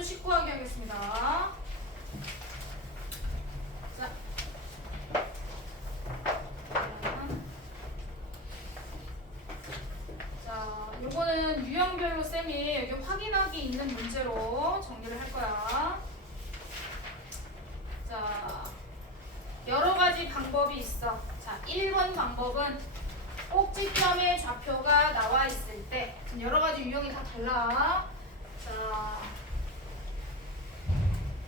이참수 19하기 하겠습니다. 자, 요거는 유형별로 쌤이 여기 확인하기 있는 문제로 정리를 할 거야. 자, 여러 가지 방법이 있어. 자, 1번 방법은 꼭지점의 좌표가 나와 있을 때, 여러 가지 유형이 다 달라. 자,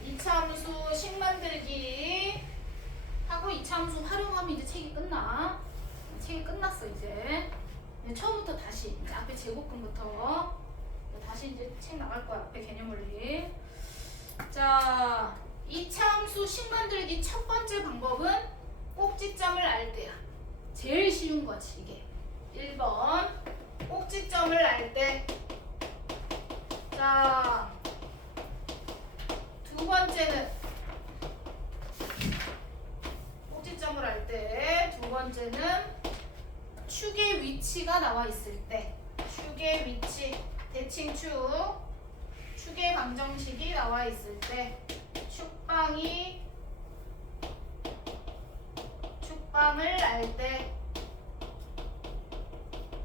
이참수 식 만들기 하고 이참수 활용하면 이제 책이 끝나. 책이 끝났어 이제. 처음부터 다시 이제 앞에 제곱근부터 다시 이제 책 나갈 거야. 앞에 개념원리. 자, 이참수 식 만들기 첫 번째 방법은 꼭지점을 알 때야. 제일 쉬운 거지 이게. 1번 꼭지점을 알 때. 자, 두 번째는 꼭지점을 알 때, 두 번째는 축의 위치가 나와 있을 때. 축의 위치, 대칭축, 축의 방정식이 나와 있을 때, 축방을 알 때.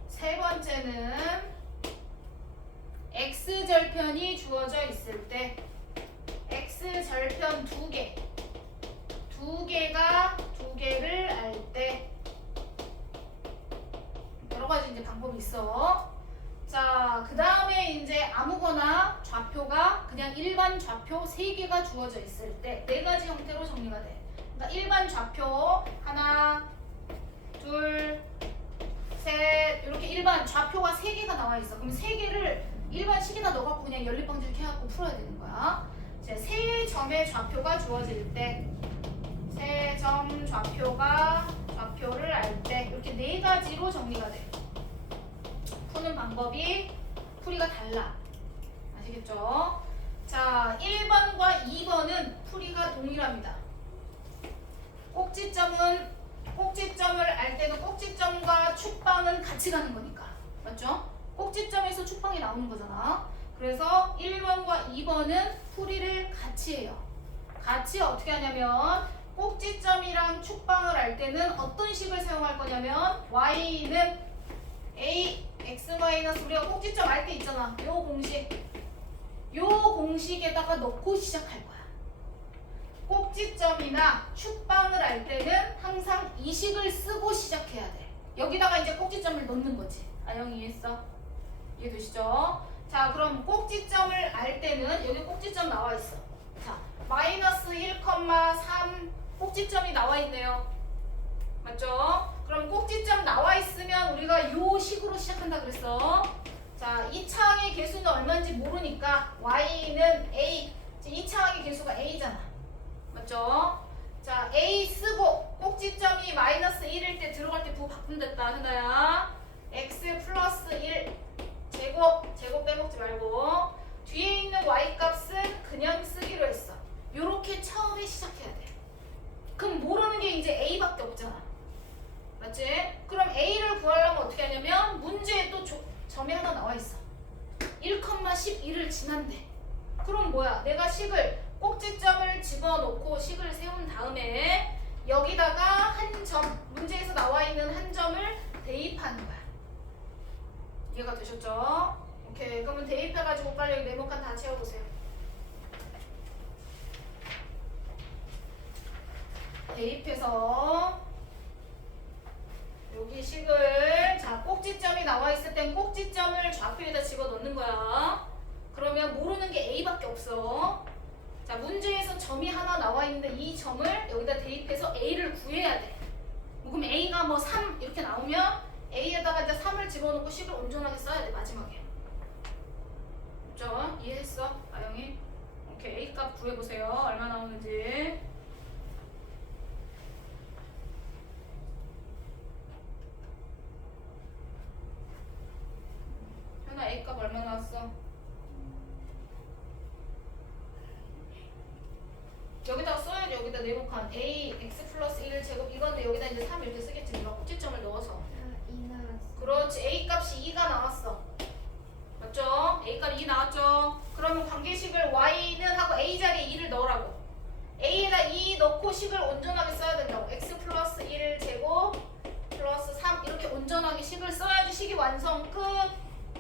세 번째는 x절편이 주어져 있을 때, x절편 두 개를 알 때. 여러 가지 이제 방법이 있어. 자, 그 다음에 이제 아무거나 좌표가 그냥 일반 좌표 3개가 주어져 있을 때 4가지 형태로 정리가 돼. 그러니까 일반 좌표 하나, 둘, 셋, 이렇게 일반 좌표가 3개가 나와 있어. 그럼 3개를 일반 식에다 넣어갖고 그냥 연립방정 이렇게 해갖고 풀어야 되는 거야. 이제 세 점의 좌표가 주어질 때, 세 점 좌표를 알 때, 이렇게 4가지로 정리가 돼. 푸는 방법이 풀이가 달라. 아시겠죠? 자, 1번과 2번은 풀이가 동일합니다. 꼭지점을 알 때는 꼭지점과 축방은 같이 가는 거니까. 맞죠? 꼭지점에서 축방이 나오는 거잖아. 그래서 1번과 2번은 풀이를 같이 해요. 같이 어떻게 하냐면 꼭지점이랑 축방을 알 때는 어떤 식을 사용할 거냐면 y는 a x 우리가 꼭지점 알 때 있잖아. 요 공식에다가 넣고 시작할 거야. 꼭지점이나 축방을 알 때는 항상 이 식을 쓰고 시작해야 돼. 여기다가 이제 꼭지점을 넣는 거지. 아영이 이해했어? 이해되시죠? 자, 그럼 꼭지점을 알 때는 여기 꼭지점 나와 있어. 자, 마이너스 1,3 꼭지점이 나와 있네요. 맞죠? 그럼 꼭지점 나와 있으면 우리가 요 식으로 시작한다 그랬어. 자, 이 차항의 개수는 얼마인지 모르니까 y는 a. 이 차항의 개수가 a잖아. 맞죠? 자, a 쓰고 꼭지점이 마이너스 1일 때 들어갈 때 부호 바꾼댔다 현아야. x 플러스 1 제곱 빼먹지 말고 뒤에 있는 y 값은 그냥 쓰기로 했어. 요렇게 처음에 시작해야 돼. 그럼 모르는 게 이제 a밖에 없잖아. 맞지? 그럼 a를 구하려면 어떻게 하냐면 문제에 또 점이 하나 나와 있어. 1,12를 지난대. 그럼 뭐야? 내가 식을 꼭지점을 집어넣고 식을 세운 다음에 여기다가 한 점, 문제에서 나와 있는 한 점을 대입하는 거야. 이해가 되셨죠? 오케이. 그러면 대입해가지고 빨리 여기 네모칸 다 채워보세요. 대입해서 여기 식을, 자, 꼭지점이 나와 있을 땐 꼭지점을 좌표에다 집어넣는 거야. 그러면 모르는 게 a밖에 없어. 자, 문제에서 점이 하나 나와 있는데 이 점을 여기다 대입해서 a를 구해야 돼. 그럼 a가 뭐 3 이렇게 나오면 a에다가 이제 3을 집어넣고 식을 온전하게 써야 돼, 마지막에. 그죠? 이해했어? 아영이? 오케이. a 값 구해보세요. 얼마 나오는지. 현아, a 값 얼마 나왔어? 여기다가 써야지. 여기다 네모칸 a x 플러스 1 제곱 이건데 여기다 이제 3 이렇게 쓰겠지. 내가 꼭지점을 넣어서. 2 나왔어. 그렇지. a 값이 2가 나왔어. 맞죠? a 값 2 나왔죠? 그러면 관계식을 y a에다 2 넣고 식을 온전하게 써야 된다고. x 플러스 1 제곱 플러스 3 이렇게 온전하게 식을 써야지 식이 완성. 끝.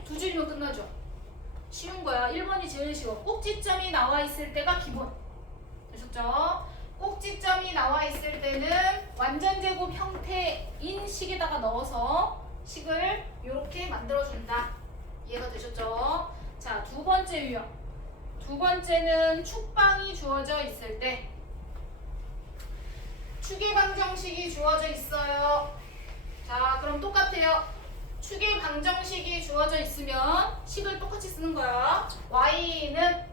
두 줄이면 끝나죠. 쉬운 거야. 1번이 제일 쉬워. 꼭지점이 나와 있을 때가 기본. 되셨죠? 꼭지점이 나와 있을 때는 완전 제곱 형태인 식에다가 넣어서 식을 이렇게 만들어준다. 이해가 되셨죠? 자, 두 번째 유형. 두 번째는 축방이 주어져 있을 때. 추계방정식이 주어져 있어요. 자, 그럼 똑같아요. 추계방정식이 주어져 있으면 식을 똑같이 쓰는 거야. y는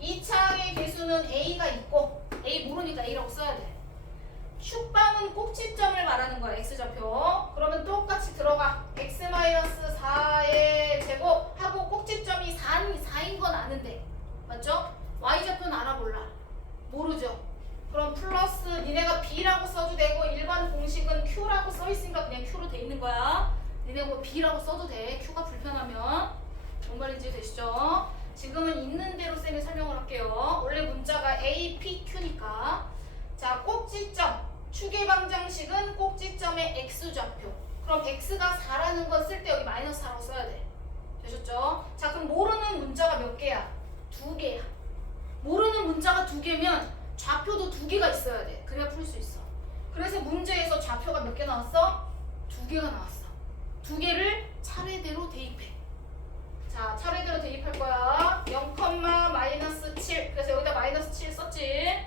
2차항의 개수는 a가 있고 a 모르니까 a라고 써야 돼. 축방은 꼭지점을 말하는 거야. x좌표. 그러면 똑같이 들어가. x-4의 제곱하고 꼭지점이 4인 건 아는데 맞죠? y좌표는 알아볼라. 모르죠? 그럼 플러스 니네가 b라고 써도 되고 일반 공식은 q라고 써있으니까 그냥 q로 돼 있는 거야. 니네 뭐 b라고 써도 돼. q가 불편하면. 뭔 말인지 되시죠? 지금은 있는 대로 쌤이 설명을 할게요. 원래 문자가 a, p, q니까. 자, 꼭지점. 추계방정식은 꼭지점의 x좌표. 그럼 x가 4라는 건 쓸 때 여기 마이너스 4라고 써야 돼. 되셨죠? 자, 그럼 모르는 문자가 몇 개야? 2개야. 모르는 문자가 2개면 좌표도 2개가 있어야 돼. 그래야 풀 수 있어. 그래서 문제에서 좌표가 몇 개 나왔어? 2개가 나왔어. 2개를 차례대로 대입해. 자, 차례대로 대입할 거야. 0,-7. 그래서 여기다 마이너스 7 썼지.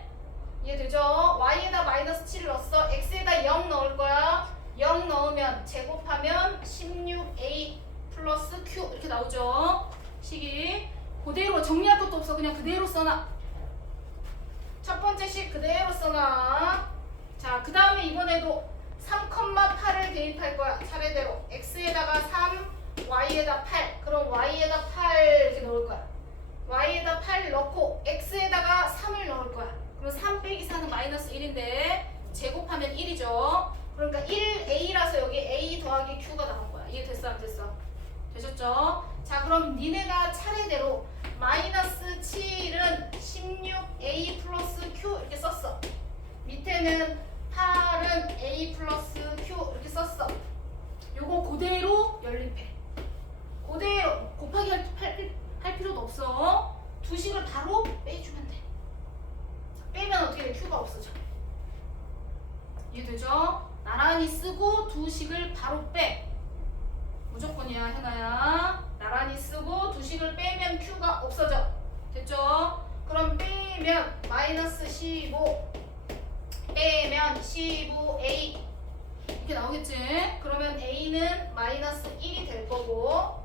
이해되죠? y에다 마이너스 7을 넣었어. x에다 0 넣을 거야. 0 넣으면 제곱하면 16a 플러스 q 이렇게 나오죠. 식이 그대로 정리할 것도 없어. 그냥 그대로 써놔. 첫 번째 식 그대로 써놔. 자, 그 다음에 이번에도 3,8을 대입할 거야. 차례대로 x에다가 3, y에다 8. 그럼 y에다 8 이렇게 넣을 거야. y에다 8 넣고 x에다가 3을 넣을 거야. 그럼 3 빼기 4는 마이너스 1인데 제곱하면 1이죠. 그러니까 1a라서 여기 a 더하기 q가 나온 거야. 이해됐어 안 됐어? 되셨죠? 자, 그럼 니네가 차례대로 마이너스 7은 16a 플러스 q 이렇게 썼어. 밑에는 8은 a 플러스 q 이렇게 썼어. 요거 그대로 연립해. 그대로 곱하기 할 필요도 없어. 두 식을 바로 빼주면 돼. 빼면 어떻게 돼? q가 없어져. 이해되죠? 나란히 쓰고 두 식을 바로 빼. 무조건이야, 현아야. 나란히 쓰고 두 식을 빼면 q가 없어져. 됐죠? 그럼 빼면 마이너스 15 빼면 15a 이렇게 나오겠지? 그러면 a는 마이너스 1이 될 거고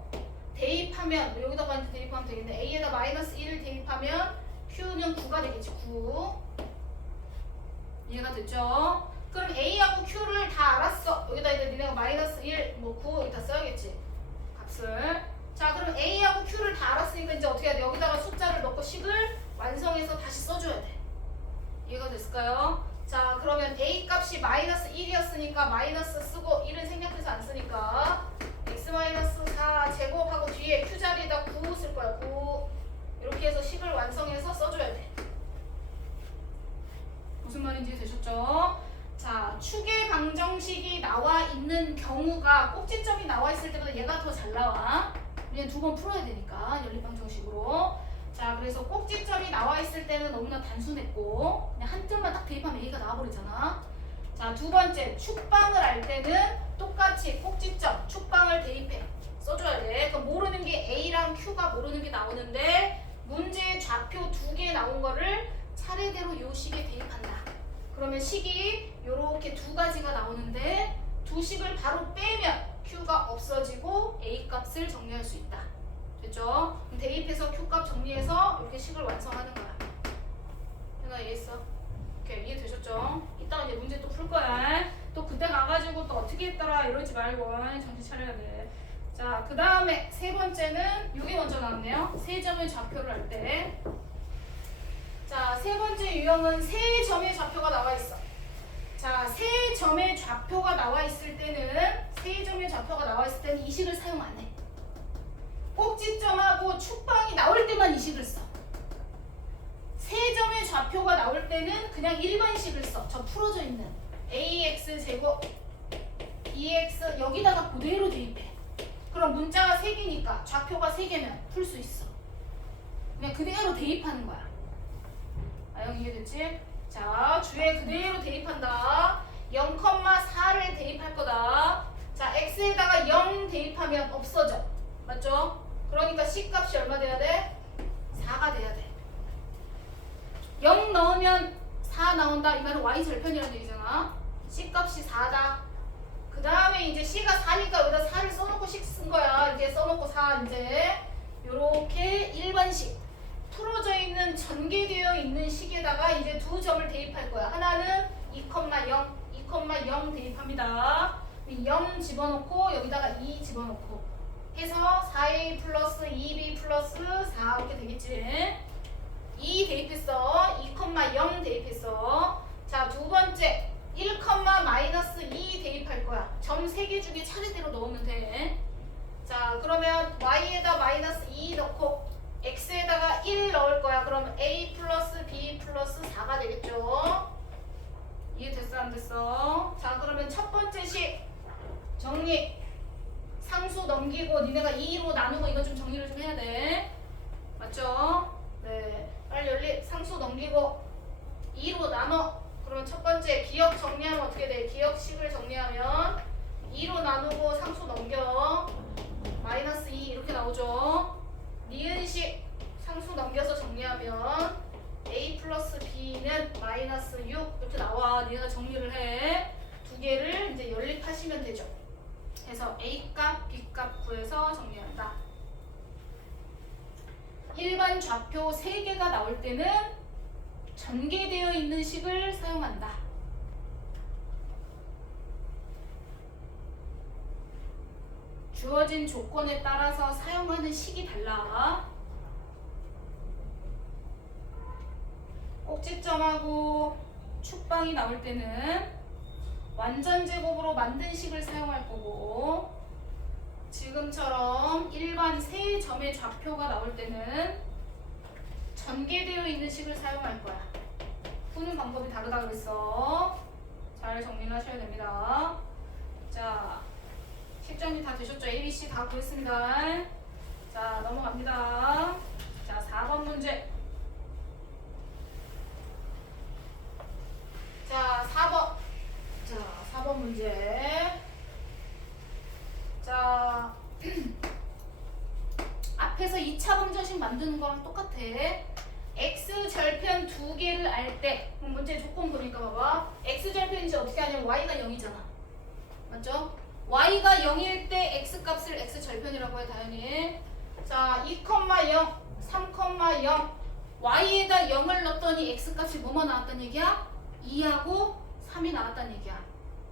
대입하면 여기다가 이제 대입하면 되겠네. a에다 마이너스 1을 대입하면 q는 9가 되겠지. 9 이해가 됐죠? 그럼 a하고 q를 다 알았어. 여기다 이제 니네가 마이너스 1, 뭐 9 여기다 써야겠지. 값을. 자, 그럼 a하고 q를 다 알았으니까 이제 어떻게 해야 돼? 여기다가 숫자를 넣고 식을 완성해서 다시 써줘야 돼. 이해가 됐을까요? 자, 그러면 a 값이 마이너스 1이었으니까 마이너스 쓰고 1은 생략해서 안 쓰니까 x-4 제곱하고 뒤에 q 자리에다 9 쓸 거야. 9 이렇게 해서 식을 완성해서 써줘야 돼. 무슨 말인지 되셨죠? 자, 추계방정식이 나와 있는 경우가 꼭지점이 나와 있을 때보다 얘가 더 잘 나와. 왜냐면 2번 풀어야 되니까 연립방정식으로. 자, 그래서 꼭지점이 나와 있을 때는 너무나 단순했고 그냥 한 뜰만 딱 대입하면 A가 나와버리잖아. 자, 두 번째 축방을 할 때는 똑같이 꼭지점 축방을 대입해 써줘야 돼. 그럼 모르는 게 A랑 Q가 모르는 게 나오는데 문제에 좌표 2개 나온 거를 차례대로 요 식에 대입한다. 그러면 식이 요렇게 2가지가 나오는데 두 식을 바로 빼면 Q가 없어지고 A 값을 정리할 수 있다. 됐죠? 그럼 대입해서 Q값 정리해서 이렇게 식을 완성하는 거야. 현아 이해했어? 오케이, 이해되셨죠? 이따가 이제 문제 또 풀 거야. 또 그때 가가지고 또 어떻게 했더라 이러지 말고 정신 차려야 돼. 자, 그 다음에 세 번째는 이게 먼저 나왔네요. 세 점의 좌표를 할 때. 자, 세 번째 유형은 세 점의 좌표가 나와 있어. 자, 세 점의 좌표가 나와 있을 때는 이 식을 사용 안 해. 꼭지점하고 축방이 나올 때만 이 식을 써. 세 점의 좌표가 나올 때 때는 그냥 일반식을 써. 저 풀어져 있는 ax 제곱 bx 여기다가 그대로 대입해. 그럼 문자가 3개니까 좌표가 3개면 풀 수 있어. 그냥 그대로 대입하는 거야. 아영 이해됐지? 자, 주에 그대로 대입한다. 0,4를 대입할 거다. 자, x에다가 0 대입하면 없어져. 맞죠? 그러니까 c값이 얼마 돼야 돼? 4가 돼야 돼. 0 넣으면 4 나온다. 이 말은 y 절편이라는 얘기잖아. c값이 4다. 그 다음에 이제 c가 4니까 여기다 4를 써놓고 식 쓴 거야. 이제 써놓고 4 이제 요렇게 일반식 풀어져 있는 전개되어 있는 식에다가 이제 두 점을 대입할 거야. 하나는 2,0, 2,0 대입합니다. 0 집어넣고 여기다가 2 집어넣고 해서 4a 플러스 2b 플러스 4 이렇게 되겠지. 2 대입했어. 2,0 대입했어. 자, 두 번째 1, 마이너스 2 대입할 거야. 점 3개 중에 차례대로 넣으면 돼. 자, 그러면 y에다 마이너스 2 넣고 x에다가 1 넣을 거야. 그럼 a 플러스 b 플러스 4가 되겠죠. 이해됐어 안 됐어? 자, 그러면 첫 번째 식 정리. 상수 넘기고 니네가 2로 나누고 이거 좀 정리를 좀 해야 돼. 맞죠? 네. 빨리 열리 상수 넘기고 2로 나눠. 그러면 첫 번째 기억 정리하면 어떻게 돼? 기억식을 정리하면 2로 나누고 상수 넘겨. 마이너스 2 이렇게 나오죠. 니은식 상수 넘겨서 정리하면 a 플러스 b는 마이너스 6 이렇게 나와. 니네가 정리를 해. 두 개를 이제 연립하시면 되죠. 그래서 a 값, b 값 구해서 정리한다. 일반 좌표 3개가 나올 때는 전개되어 있는 식을 사용한다. 주어진 조건에 따라서 사용하는 식이 달라. 꼭지점하고 축방이 나올 때는 완전 제곱으로 만든 식을 사용할 거고, 지금처럼 일반 세 점의 좌표가 나올 때는 전개되어 있는 식을 사용할 거야. 푸는 방법이 다르다 그랬어. 잘 정리를 하셔야 됩니다. 자, 식 정리 다 되셨죠? A, B, C 다 구했습니다. 자, 넘어갑니다. 자, 4번 문제. 자, 4번. 자, 4번 문제. 자, 앞에서 2차 방정식 만드는 거랑 똑같아. x절편 두 개를 알 때, 문제 조건 보니까 봐봐. x절편인지 어떻게 하냐면 y가 0이잖아. 맞죠? y가 0일 때 x값을 x절편이라고 해, 당연히. 자, 2,0, 3,0. y에다 0을 넣었더니 x값이 뭐만 나왔단 얘기야? 2하고 3이 나왔단 얘기야.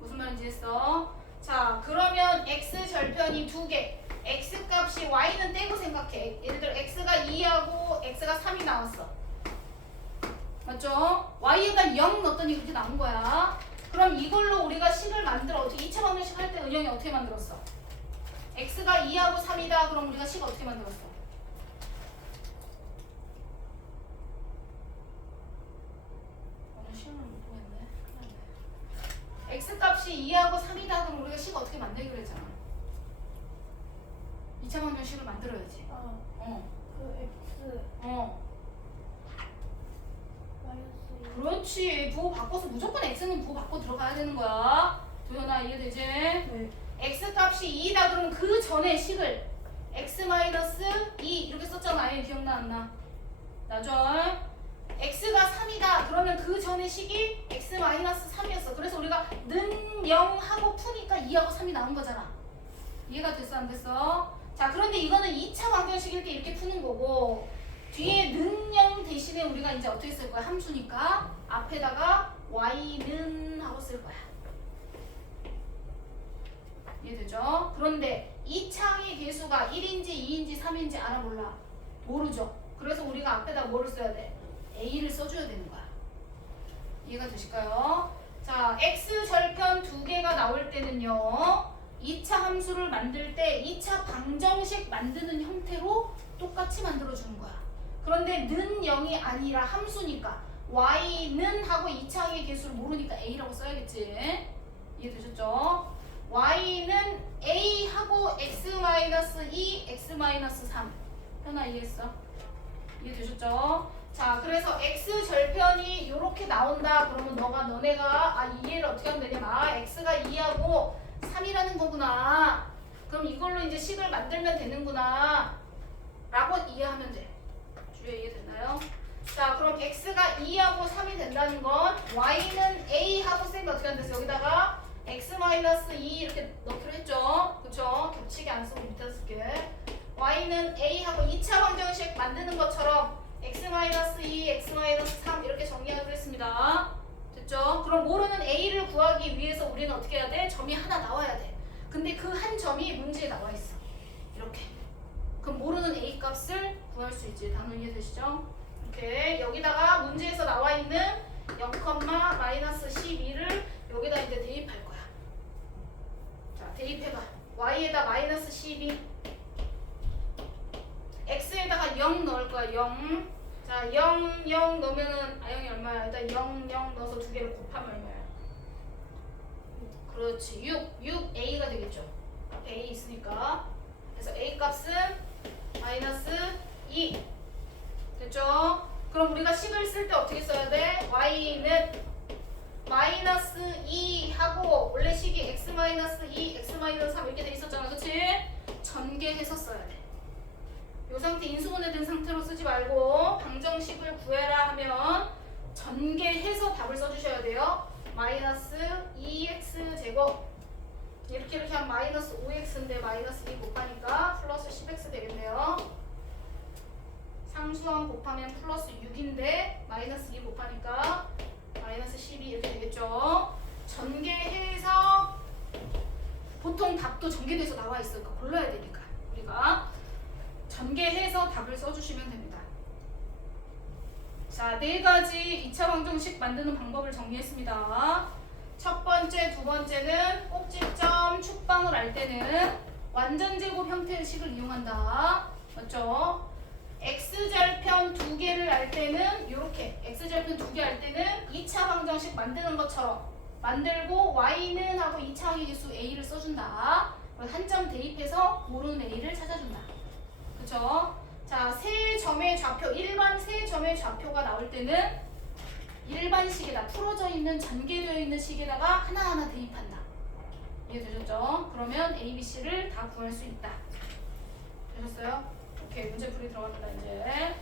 무슨 말인지 했어? 자, 그러면 x절편이 두 개. x값이 y는 떼고 생각해. 예를 들어 x가 2하고 x가 3이 나왔어. 맞죠? y에다 0 넣었더니 그렇게 나온 거야. 그럼 이걸로 우리가 식을 만들어. 어떻게 2차 방정식 할 때 은영이 어떻게 만들었어? x가 2하고 3이다. 그럼 우리가 식 어떻게 만들었어? 오늘 시험을 못 보겠네. x값이 2하고 3이다. 그럼 우리가 식 어떻게 만들기로 했잖아. 2차 방정식을 만들어야지. 그 x 마이너스 그렇지. 부호 바꿔서 무조건 x는 부호 바꿔 들어가야 되는 거야. 도현아 이해되지? 네. x값이 2다. 그러면 그 전에 식을 x-2 이렇게 썼잖아. 아예 기억나 안 나? 나죠? x가 3이다. 그러면 그 전에 식이 x-3이었어. 그래서 우리가 는 0 하고 푸니까 2하고 3이 나온 거잖아. 이해가 됐어 안 됐어? 자, 그런데 이거는 2차 방정식일 때 이렇게 푸는 거고, 뒤에 는 0 대신에 우리가 이제 어떻게 쓸 거야? 함수니까 앞에다가 y는 하고 쓸 거야. 이해되죠? 그런데 2차의 개수가 1인지 2인지 3인지 알아 몰라? 모르죠? 그래서 우리가 앞에다 뭐를 써야 돼? a를 써줘야 되는 거야. 이해가 되실까요? 자, x절편 두 개가 나올 때는요, 2차 함수를 만들 때 2차 방정식 만드는 형태로 똑같이 만들어주는 거야. 그런데 는 0이 아니라 함수니까 y는 하고 2차항의 개수를 모르니까 a라고 써야겠지. 이해되셨죠? y는 a 하고 x-2, x-3. 현아 이해했어? 이해되셨죠? 자, 그래서 x 절편이 이렇게 나온다. 그러면 너네가 이해를 어떻게 하면 되냐? x가 2하고 3이라는 거구나. 그럼 이걸로 이제 식을 만들면 되는구나. 라고 이해하면 돼. 주에 이해되나요? 자, 그럼 x가 2하고 3이 된다는 건 y는 a하고 쌤이 어떻게 한댔어? 여기다가 x-2 이렇게 넣기로 했죠? 그쵸? 겹치게 안 쓰고 밑에 쓸게. y는 a하고 2차 방정식 만드는 것처럼 x-2, x-3 이렇게 정리하기로 했습니다. 됐죠? 그럼 모르는 a를 구하기 위해서 우리는 어떻게 해야 돼? 점이 하나 나와야 돼. 근데 그 한 점이 문제에 나와 있어. 이렇게. 그럼 모르는 a 값을 구할 수 있지. 단어 이해되시죠? 이렇게 여기다가 문제에서 나와 있는 0,-12를 여기다 이제 대입할 거야. 자, 대입해봐. y에다 -12, x에다가 0 넣을 거야. 0. 자, 0, 0 넣으면은 0이 얼마야? 일단 0, 0 넣어서 두 개를 곱하면 얼마야? 그렇지. 6a가 되겠죠. 앞에 a 있으니까. 그래서 a 값은 -2. 됐죠? 그럼 우리가 식을 쓸 때 어떻게 써야 돼? y는 -2 하고 원래 식이 x-2, x-3 이렇게 돼 있었잖아. 그치? 전개해서 써야 돼. 이 상태 인수분해된 상태로 쓰지 말고 방정식을 구해라 하면 전개해서 답을 써주셔야 돼요. -2x 제곱 이렇게 하면 -5x인데 -2 곱하니까 플러스 10x 되겠네요. 상수항 곱하면 플러스 6인데 -2 곱하니까 -12 이렇게 되겠죠. 전개해서 보통 답도 전개돼서 나와 있으니까 골라야 되니까 우리가 전개해서 답을 써주시면 됩니다. 자, 4가지 2차 방정식 만드는 방법을 정리했습니다. 첫 번째, 두 번째는 꼭지점 축방을 알 때는 완전제곱 형태의 식을 이용한다. 맞죠? x절편 2개를 알 때는 이렇게 x절편 2개 알 때는 2차 방정식 만드는 것처럼 만들고 y는 하고 2차항의 개수 a를 써준다. 한 점 대입해서 모르는 a를 찾아준다. 그쵸? 자, 세 점의 좌표, 일반 세 점의 좌표가 나올 때는 일반 식에다 풀어져 있는 전개되어 있는 식에다가 하나하나 대입한다. 이해되셨죠? 그러면 A, B, C를 다 구할 수 있다. 되셨어요? 오케이, 문제풀이 들어갑니다. 이제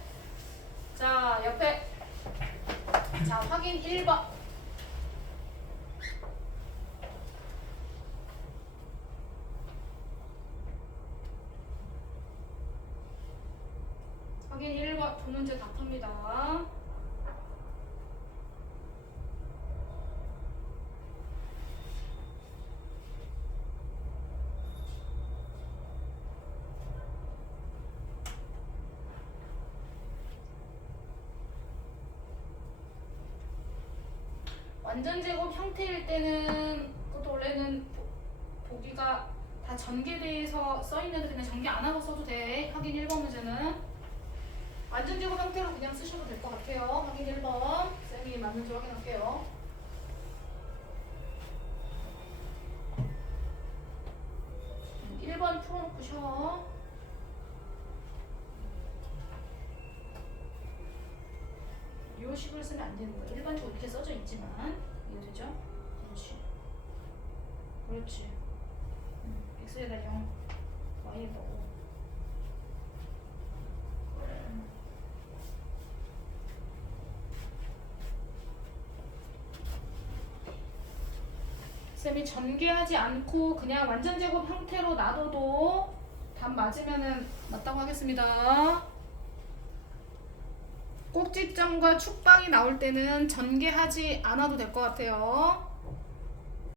자, 옆에 자, 확인 1번. 확인 1번 두 문제 다 풉니다. 완전제곱 형태일 때는 그것도 원래는 보기가 다 전개돼서 써있는데 그냥 전개 안 하고 써도 돼. 확인 1번 문제는 완전제곱 형태로 그냥 쓰셔도 될 것 같아요. 확인 1번 쌤이 맞는지 확인할게요. 음, 1번 풀어놓고 쉬어. 요 식을 쓰면 안 되는 거야. 일반적으로 이렇게 써져 있지만 이해되죠? 그렇지. 그렇지. x에다 0, y에다 5. 쌤이 전개하지 않고 그냥 완전제곱 형태로 놔둬도 답 맞으면은 맞다고 하겠습니다. 꼭지점과 축방이 나올 때는 전개하지 않아도 될 것 같아요.